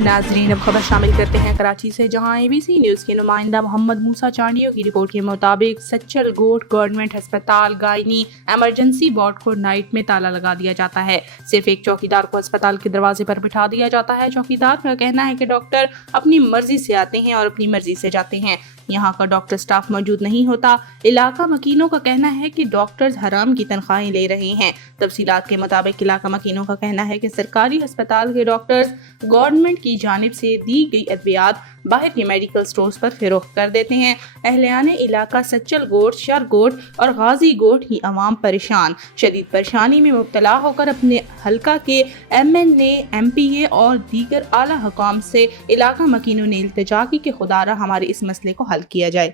नाज़रीन, अब खबर शामिल करते हैं कराची से, जहां ABC न्यूज़ के नुमाइंदा मोहम्मद मूसा चांडियो की रिपोर्ट के मुताबिक सच्चल गोट गवर्नमेंट अस्पताल गायनी एमरजेंसी वार्ड को नाइट में ताला लगा दिया जाता है। सिर्फ एक चौकीदार को अस्पताल के दरवाजे पर बिठा दिया जाता है। चौकीदार का कहना है कि डॉक्टर अपनी मर्जी से आते हैं और अपनी मर्जी से जाते हैं। यहाँ का डॉक्टर स्टाफ मौजूद नहीं होता। इलाका मकीनों का कहना है कि डॉक्टर्स हराम की तनख्वाहें ले रहे हैं। तफसीलात के मुताबिक इलाका मकीनों का कहना है कि सरकारी अस्पताल के डॉक्टर्स गवर्नमेंट की जानिब से दी गई अद्वियात बाहर के मेडिकल स्टोर्स पर फरोख्त कर देते हैं। अहलियाने इलाका सच्चल गोट, शर गोट और गाजी गोट की अवाम परेशान शदीद परेशानी में मुब्तला होकर अपने हल्का के MNA, MPA और दीगर आला हुकाम से इलाका मकीनों ने इल्तिजा की कि खुदारा हमारे इस मसले को हल किया जाए।